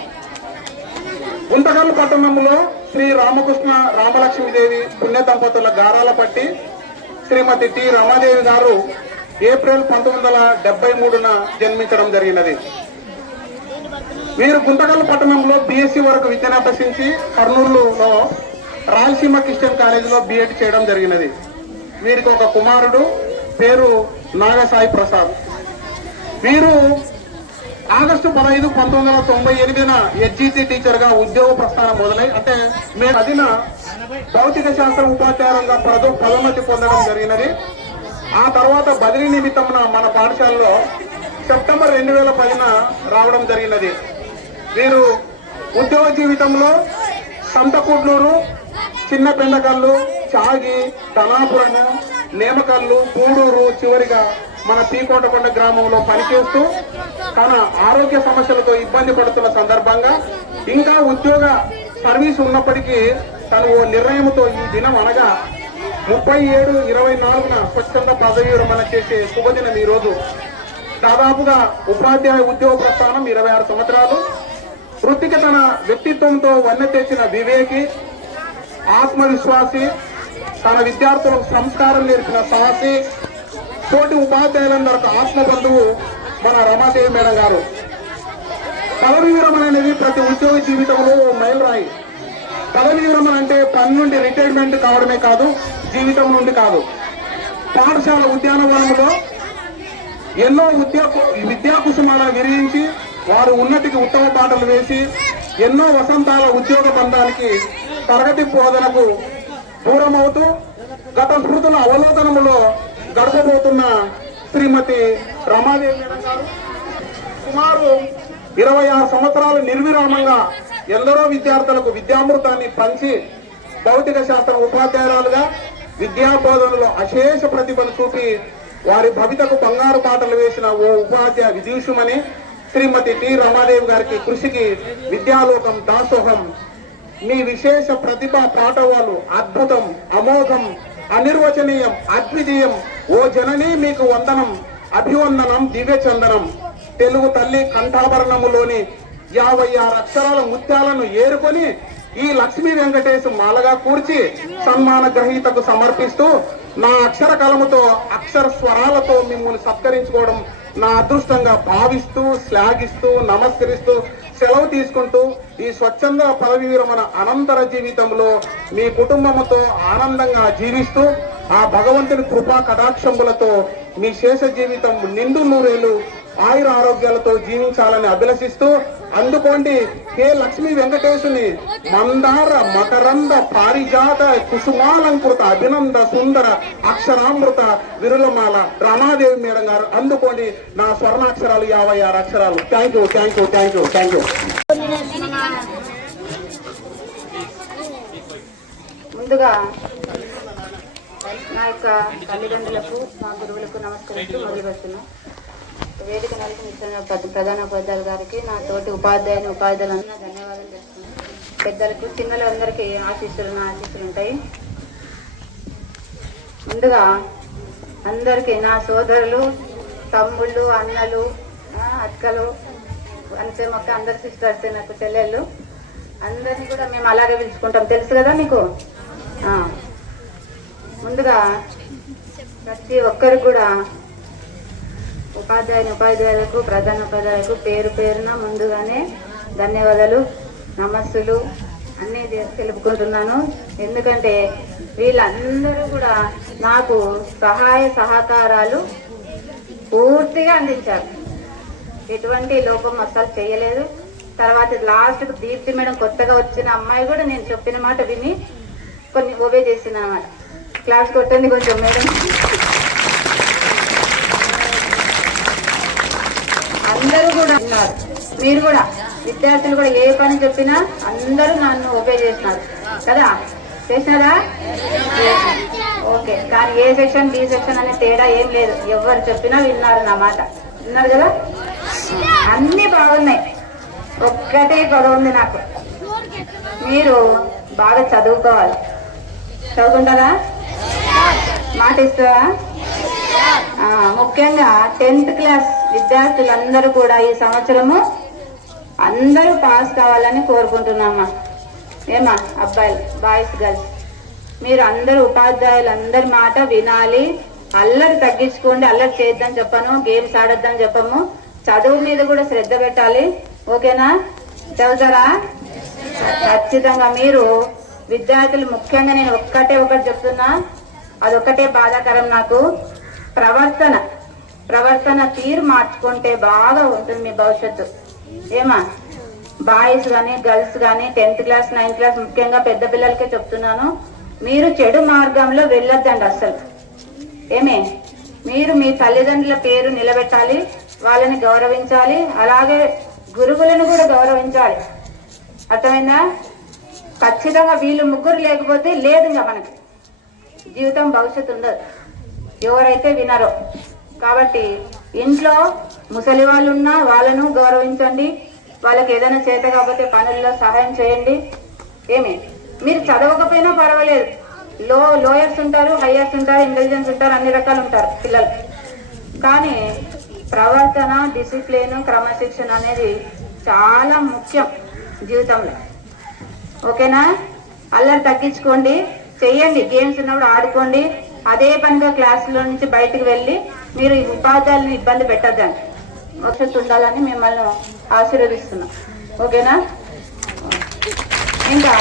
గుంతకల్ పట్టణంలో శ్రీ రామకృష్ణ రామలక్ష్మీదేవి పుణ్య దంపతుల గారాల పట్టి శ్రీమతి టి రమాదేవి గారు ఏప్రిల్ 1973న జన్మించడం జరిగినది. వీరు గుంతకల్ పట్టణంలో BSc వరకు విద్యను అభ్యసించి కర్నూలులో రాయలసీమ క్రిస్టియన్ కాలేజీలో B.Ed చేయడం జరిగినది. వీరికి ఒక కుమారుడు, పేరు నాగసాయి ప్రసాద్. వీరు ఆగస్టు 15, 1998న HGC టీచర్ గా ఉద్యోగ ప్రస్థానం మొదలై, అంటే మేము అదిన భౌతిక శాస్త్రం ఉపాధ్యాయులుగా పదోన్నతి పొందడం జరిగినది. ఆ తర్వాత బదిలీ నిమిత్తమున మన పాఠశాలలో సెప్టెంబర్ 2010న రావడం జరిగినది. వీరు ఉద్యోగ జీవితంలో సంతకూడ్లూరు, చిన్న పెండకల్లు, చాగి, ధనాపురము, నేమకల్లు, పూడూరు, చివరిగా మన పీకోటకొండ గ్రామంలో పనిచేస్తూ తన ఆరోగ్య సమస్యలతో ఇబ్బంది పడుతున్న సందర్భంగా ఇంకా ఉద్యోగ సర్వీస్ ఉన్నప్పటికీ తను ఓ నిర్ణయంతో ఈ దినం అనగా 37/24న స్వచ్ఛంద పదవి విరమణ చేసే శుభదినం ఈ రోజు. దాదాపుగా ఉపాధ్యాయ ఉద్యోగ ప్రస్థానం 26 సంవత్సరాలు. వృత్తికి తన వ్యక్తిత్వంతో వన్నె తెచ్చిన వివేకి, ఆత్మవిశ్వాసి, తన విద్యార్థులకు సంస్కారం నేర్పిన సాహసి, తోటి ఉపాధ్యాయులందరూ ఆత్మబంధువు మన రమాదేవి మేడం గారు. పదవి విరమణ అనేది ప్రతి ఉద్యోగ జీవితంలో మైలురాయి. పదవి విరమణ అంటే పని నుండి రిటైర్మెంట్ కావడమే కాదు, జీవితం నుండి కాదు. పాఠశాల ఉద్యానవనంలో ఎన్నో విద్యా కుసుమాల విరించి వారు ఉన్నతికి ఉత్తమ పాటలు వేసి ఎన్నో వసంతాల ఉద్యోగ బంధానికి తరగతి బోధనకు దూరమవుతూ గత స్మృతుల అవలోకనములో గడపబోతున్న శ్రీమతి రమాదేవి మేడం గారు సుమారు 26 సంవత్సరాలు నిర్విరామంగా ఎందరో విద్యార్థులకు విద్యామృతాన్ని పంచి భౌతిక శాస్త్రం ఉపాధ్యాయురాలుగా విద్యా బోధనలో అశేష ప్రతిభను చూపి వారి భవితకు బంగారు పాటలు వేసిన ఓ ఉపాధ్యాయ విదూషమని శ్రీమతి టి రమాదేవి గారికి కృషికి విద్యాలోకం దాసోహం. మీ విశేష ప్రతిభ పాఠవాలు అద్భుతం, అమోఘం, అనిర్వచనీయం, అద్వితీయం. ఓ జనని మీకు వందనం, అభివందనం, దివ్యచందనం. తెలుగు తల్లి కంఠాభరణములోని 56 అక్షరాల ముత్యాలను ఏరుకొని ఈ లక్ష్మీ వెంకటేశ్ మాలగా కూర్చి సన్మాన గ్రహీతకు సమర్పిస్తూ నా అక్షర కలముతో అక్షర స్వరాలతో మిమ్మల్ని సత్కరించుకోవడం నా అదృష్టంగా భావిస్తూ శ్లాఘిస్తూ నమస్కరిస్తూ సెలవు తీసుకుంటూ ఈ స్వచ్ఛంద పదవి విరమణ అనంతర జీవితంలో మీ కుటుంబంతో ఆనందంగా జీవిస్తూ ఆ భగవంతుని కృపా కటాక్షములతో మీ శేష జీవితం నిండు నూరేళ్లు ఆయుర ఆరోగ్యాలతో జీవించాలని అభిలషిస్తూ అందుకోండి హే లక్ష్మీ వెంకటేశుని మందార మకరంద పారిజాత కుసుమాలంకృత అభినంద సుందర అక్షరామృత విరులమాల రమాదేవి మేడం గారు. అందుకోండి నా స్వర్ణాక్షరాలు 56 అక్షరాలు. Thank you, thank you, thank you, thank you. ముందుగా నా యొక్క తల్లిదండ్రులకు మా గురువులకు నమస్కరిస్తూ మొదలు పెడుతున్నాం. వేదిక నడిపిస్తున్న ప్రధాన ఉపాధ్యాయులు గారికి, నా తోటి ఉపాధ్యాయులందరూ ధన్యవాదాలు చేస్తున్నాను. పెద్దలకు చిన్నలందరికీ నా ఆశీస్సులు ఉంటాయి. ముందుగా అందరికీ నా సోదరులు, తమ్ముళ్ళు, అన్నలు, అక్కలు, అంతే మొత్తం అందరు సిస్టర్స్, నాకు చెల్లెళ్ళు అందరినీ కూడా మేము అలాగే పిలుచుకుంటాం, తెలుసు కదా మీకు. ముందుగా ప్రతి ఒక్కరికి కూడా ఉపాధ్యాయులకు ప్రధాన ఉపాధ్యాయులకు పేరు పేరున ముందుగానే ధన్యవాదాలు, నమస్సులు అన్నీ తెలుపుకుంటున్నాను. ఎందుకంటే వీళ్ళందరూ కూడా నాకు సహాయ సహకారాలు పూర్తిగా అందించారు. ఎటువంటి లోపం అస్సలు చేయలేదు. తర్వాత లాస్ట్కు దీప్తి మేడం కొత్తగా వచ్చిన అమ్మాయి కూడా నేను చెప్పిన మాట విని కొన్ని ఓబే చేసిన అన్నమాట. క్లాస్ కొట్టండి కొంచెం మేడం. అందరూ కూడా ఉన్నారు. మీరు కూడా విద్యార్థులు కూడా ఏ పని చెప్పినా అందరూ నన్ను ఓబే చేస్తున్నారు కదా, చేసినారా? ఓకే. కానీ ఏ సెక్షన్ బి సెక్షన్ అనే తేడా ఏం లేదు, ఎవరు చెప్పినా విన్నారు నా మాట. విన్నారు కదా? అన్ని బాగున్నాయి. ఒక్కటే గొడవ ఉంది నాకు, మీరు బాగా చదువుకోవాలి. చదువుకుంటారా? మాట ఇస్తారా? ముఖ్యంగా 10th క్లాస్ విద్యార్థులందరూ కూడా ఈ సంవత్సరము అందరూ పాస్ కావాలని కోరుకుంటున్నామా. ఏమా అబ్బాయిలు, బాయ్స్, గర్ల్స్, మీరు అందరూ ఉపాధ్యాయులు అందరి మాట వినాలి. అల్లరి తగ్గించుకోండి. అల్లరి చేద్దాం చెప్పను, గేమ్స్ ఆడొద్దని చెప్పము. చదువు మీద కూడా శ్రద్ధ పెట్టాలి. ఓకేనా? చదువుతారా? ఖచ్చితంగా. మీరు విద్యార్థులు ముఖ్యంగా నేను ఒకటి చెప్తున్నా, అదొక్కటే బాధాకరం నాకు. ప్రవర్తన తీరు మార్చుకుంటే బాగా ఉంటుంది మీ భవిష్యత్తు. ఏమా బాయ్స్ కానీ గర్ల్స్ కానీ 10th క్లాస్ 9th క్లాస్ ముఖ్యంగా పెద్ద పిల్లలకే చెప్తున్నాను, మీరు చెడు మార్గంలో వెళ్ళొద్దండి అస్సలు. ఏమే, మీరు మీ తల్లిదండ్రుల పేరు నిలబెట్టాలి, వాళ్ళని గౌరవించాలి, అలాగే గురువులను కూడా గౌరవించాలి. అర్థమైందా? ఖచ్చితంగా వీళ్ళు ముగ్గురు లేకపోతే లేదు ఇంకా మనకి జీవితం, భవిష్యత్తు ఉండదు ఎవరైతే వినరో. కాబట్టి ఇంట్లో ముసలి వాళ్ళు ఉన్నా వాళ్ళను గౌరవించండి, వాళ్ళకి ఏదైనా చేత కాకపోతే పనుల్లో సహాయం చేయండి. ఏమి, మీరు చదవకపోయినా పర్వాలేదు, లోయర్స్ ఉంటారు, హయ్యర్స్ ఉంటారు, ఇంటెలిజెన్స్ ఉంటారు, అన్ని రకాలు ఉంటారు పిల్లలు. కానీ ప్రవర్తన, డిసిప్లిన్, క్రమశిక్షణ అనేది చాలా ముఖ్యం జీవితంలో. ఓకేనా? అల్లరి తగ్గించుకోండి, చెయ్యండి. గేమ్స్ ఉన్నప్పుడు ఆడుకోండి. అదే పనిగా క్లాసులో నుంచి బయటకు వెళ్ళి మీరు ఈ ఉపాధ్యాయులను ఇబ్బంది పెట్టద్దండి. భవిష్యత్తు ఉండాలని మిమ్మల్ని ఆశీర్వదిస్తున్నాం. ఓకేనా? ఇంకా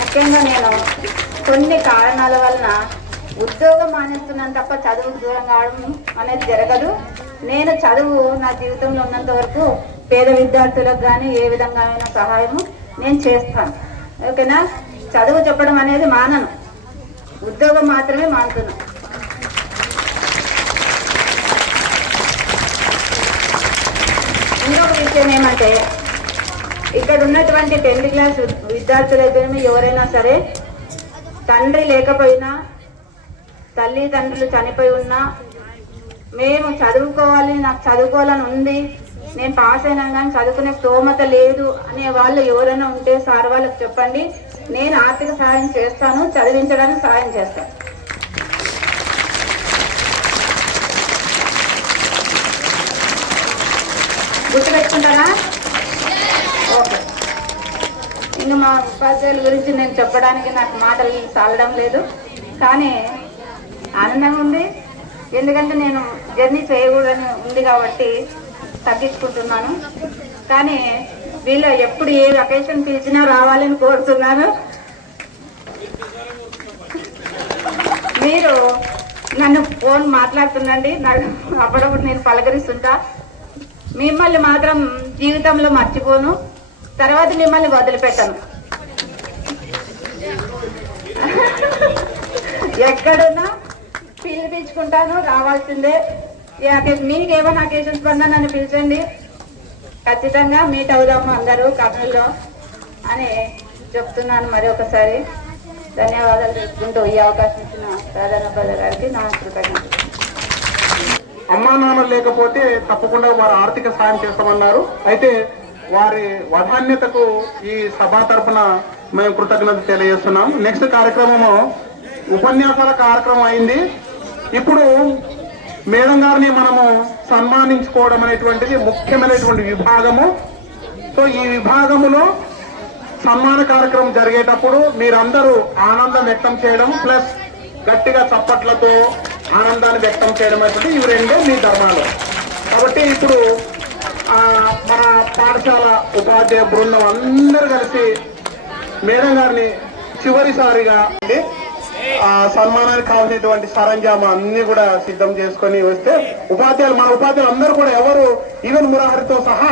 ముఖ్యంగా నేను కొన్ని కారణాల వలన ఉద్యోగం మానేస్తున్నాను తప్ప చదువుకు దూరం కావడం అనేది జరగదు. నేను చదువు నా జీవితంలో ఉన్నంత వరకు పేద విద్యార్థులకు కానీ ఏ విధంగా సహాయము నేను చేస్తాను. ఓకేనా? చదువు చెప్పడం అనేది మానను, ఉద్యోగం మాత్రమే మానుతున్నాను. ఇంకొక విషయం ఏమంటే, ఇక్కడ ఉన్నటువంటి 10th క్లాస్ విద్యార్థులైతే ఎవరైనా సరే తండ్రి లేకపోయినా, తల్లిదండ్రులు చనిపోయి ఉన్నా, మేము చదువుకోవాలి, నాకు చదువుకోవాలని ఉంది, నేను పాస్ అయినా కానీ చదువుకునే స్తోమత లేదు అనే వాళ్ళు ఎవరైనా ఉంటే సార్ వాళ్ళకి చెప్పండి. నేను ఆర్థిక సహాయం చేస్తాను, చదివించడానికి సహాయం చేస్తాను. గుర్తుపెట్టుకుంటారా? ఓకే. ఇంకా మా ఉపాధ్యాయుల గురించి నేను చెప్పడానికి నాకు మాటలు సాలడం లేదు, కానీ ఆనందంగా ఉంది. ఎందుకంటే నేను జర్నీ చేయకూడదని ఉంది కాబట్టి తగ్గించుకుంటున్నాను. కానీ వీళ్ళు ఎప్పుడు ఏ అకేషన్ పిలిచినా రావాలని కోరుతున్నాను. మీరు నన్ను ఫోన్ మాట్లాడుతుండండి, నాకు అప్పుడప్పుడు నేను పలకరిస్తుంటా. మిమ్మల్ని మాత్రం జీవితంలో మర్చిపోను, తర్వాత మిమ్మల్ని వదిలిపెట్టను. ఎక్కడున్నా పిలిపించుకుంటాను, రావాల్సిందే. మీకు ఏమైనా అకేషన్స్ పడినా నన్ను పిలిచండి, ఖచ్చితంగా మీట్ అవుదాము అందరూ కర్నూలులో అని చెప్తున్నాను. మరి ఒకసారి ధన్యవాదాలు తెలుసుకుంటూ ఈ అవకాశం ఇచ్చిన ప్రధానోపాధ్యాయుల గారికి నా కృతజ్ఞతలు. అమ్మా నాన్న లేకపోతే తప్పకుండా వారు ఆర్థిక సాయం చేస్తామన్నారు. అయితే వారి వధాన్యతకు ఈ సభ తరఫున మేము కృతజ్ఞత తెలియజేస్తున్నాం. నెక్స్ట్ కార్యక్రమము ఉపన్యాసాల కార్యక్రమం అయింది. ఇప్పుడు మేడం గారిని మనము సన్మానించుకోవడం అనేటువంటిది ముఖ్యమైనటువంటి విభాగము. సో ఈ విభాగములో సన్మాన కార్యక్రమం జరిగేటప్పుడు మీరందరూ ఆనందం వ్యక్తం చేయడం, ప్లస్ గట్టిగా చప్పట్లతో ఆనందాన్ని వ్యక్తం చేయడం అయితే ఇవి రెండే మీ ధర్మాలు. కాబట్టి ఇప్పుడు మన పాఠశాల ఉపాధ్యాయ బృందం అందరూ కలిసి మేడం గారిని చివరిసారిగా సన్మానానికి కావాల్సినటువంటి సరంజామా అన్ని కూడా సిద్ధం చేసుకొని వస్తే మన ఉపాధ్యాయులు అందరూ కూడా ఎవరు ఈవెన్ మురహరితో సహా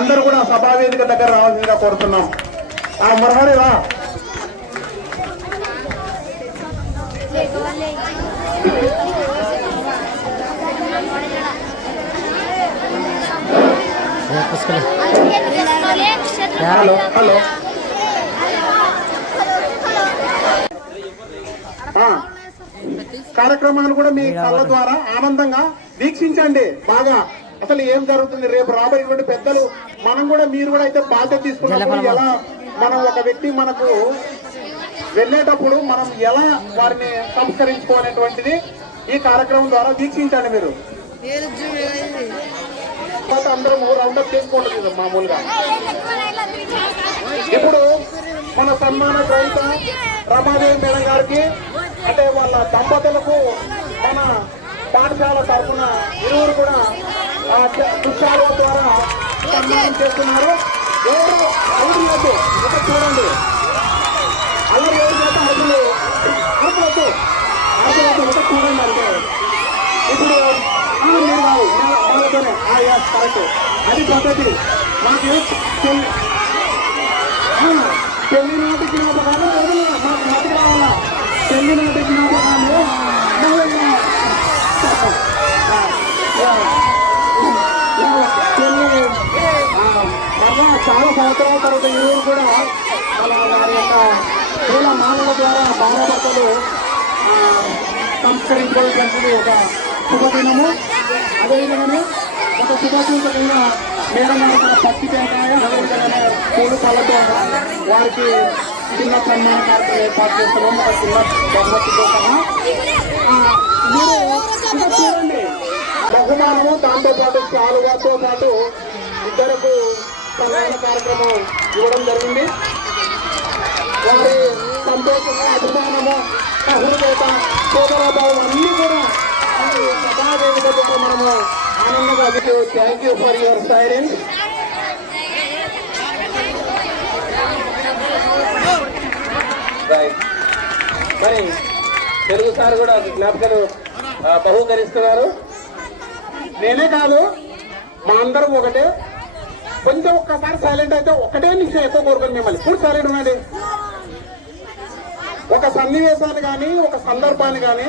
అందరూ కూడా సభావేదిక దగ్గర రావాల్సిందిగా కోరుతున్నాం. మురహరి రా. హలో హలో కార్యక్రమాలు కూడా మీ కళ్ళ ద్వారా ఆనందంగా వీక్షించండి. బాగా అసలు ఏం జరుగుతుంది రేపు రాబోయేటువంటి పెద్దలు మనం కూడా మీరు కూడా అయితే బాధ్యత తీసుకున్నప్పుడు ఎలా మనం ఒక వ్యక్తి మనకు వెళ్ళేటప్పుడు మనం ఎలా వారిని సంస్కరించుకోనేటువంటిది ఈ కార్యక్రమం ద్వారా వీక్షించండి. మీరు అందరం రౌండప్ చేసుకోండి మామూలుగా. ఇప్పుడు మన సన్మాన గ్రహీత రమాదేవి మేడం గారికి అంటే వాళ్ళ దంపతులకు మన పాఠశాల తరఫున ఇరువురు కూడా పుష్పాల ద్వారా సన్మానం చేస్తున్నారు. ఎవరు అడుగులొద్దు ఒక చూడండి, అల్లరి ఎవరు చేత అడుగులొద్దు ఒక చూడండి. అంటే ఇప్పుడు మీరు కాదు మనతోనే కరెక్ట్, అది పద్ధతి. మాకు పెళ్లి నాటి జ్ఞాపకాలు మాకు మతి కావాలా, పెళ్లి నాటి జ్ఞాపకాలు మళ్ళా చాలా సంవత్సరాల తర్వాత ఈ ఊరు కూడా అలా వారి యొక్క పూల మాలల ద్వారా భార్యాభర్తలు సంస్కరించుకోవాల్సినది ఒక శుభదినము. అదేవిధంగానే ఒక శుభసూచకంగా మేడం గారు పత్తి పేకాయ అదేవిధంగానే పూలు పళ్ళతో వారికి చిన్న సన్మాన కార్యక్రమం ఏర్పాటు చేస్తున్నాం. ఒక చిన్న బహుమతితో సహా మీరు చూడండి. బహుమానము దాంతో పాటు శాలువాతో పాటు ఇద్దరకు సన్మాన కార్యక్రమం ఇవ్వడం జరిగింది. వారి సంతోషము, అభిమానము, సహృదయత, సోదరభావం అన్ని కూడా సభావేదికతో మనము ఆనందంగా thank you for your silence. మరి తెలుగు సార్ కూడా జ్ఞాపకాలు బహుకరిస్తున్నారు. నేనే కాదు మా అందరం ఒకటే. కొంచెం ఒక్కసారి సైలెంట్ అయితే ఒకటే నిమిషం ఎక్కువ కోరుకొని మిమ్మల్ని పూర్తి సైలెంట్ ఉన్నది. ఒక సన్నివేశాన్ని కానీ ఒక సందర్భాన్ని కానీ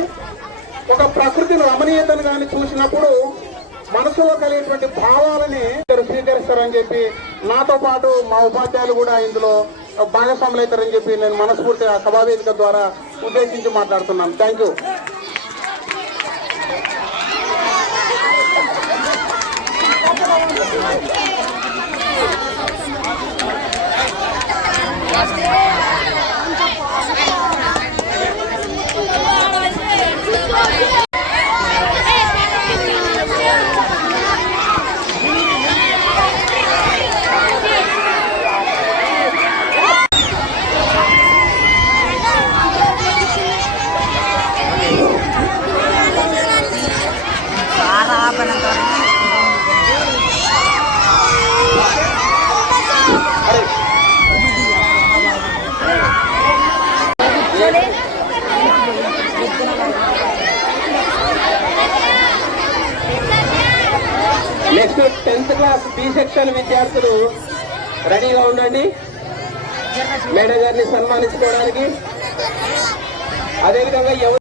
ఒక ప్రకృతి రమణీయతను కానీ చూసినప్పుడు మనసులో కలిగేటువంటి భావాలని స్వీకరిస్తారని చెప్పి నాతో పాటు మా ఉపాధ్యాయులు కూడా ఇందులో భాగస్వాములు అవుతారని చెప్పి నేను మనస్ఫూర్తిగా సభావేదిక ద్వారా ఉద్దేశించి మాట్లాడుతున్నాను. Thank you. Next 10th class B section విద్యార్థులు రెడీగా ఉండండి మేడం గారిని సన్మానించుకోవడానికి. అదేవిధంగా ఎవరు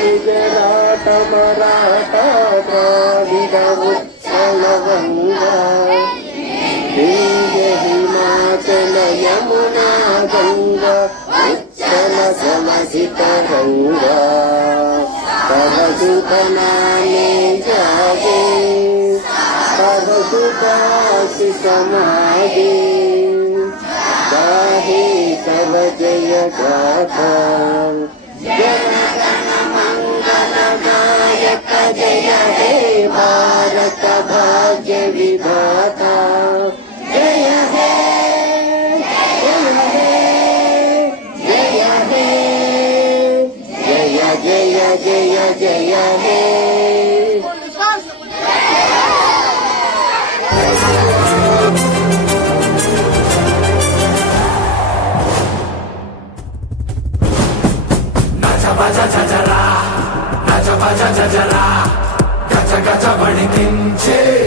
గుజరాట మరాఠ ద్రావిడ ఉత్కళ గంగా హిమాచల యమునా గంగా ఉచ్చల జలధిత గంగా సరసుతనానే జాగే సరసుదాసి సమాగే गाहे तव जय गाथा जनगण मंगल नायक जय हे भारत भाग्य विधाता जय हे जय हे जय हे जय जय जय जय हे Baja jajara, gaja gaja vanikinche.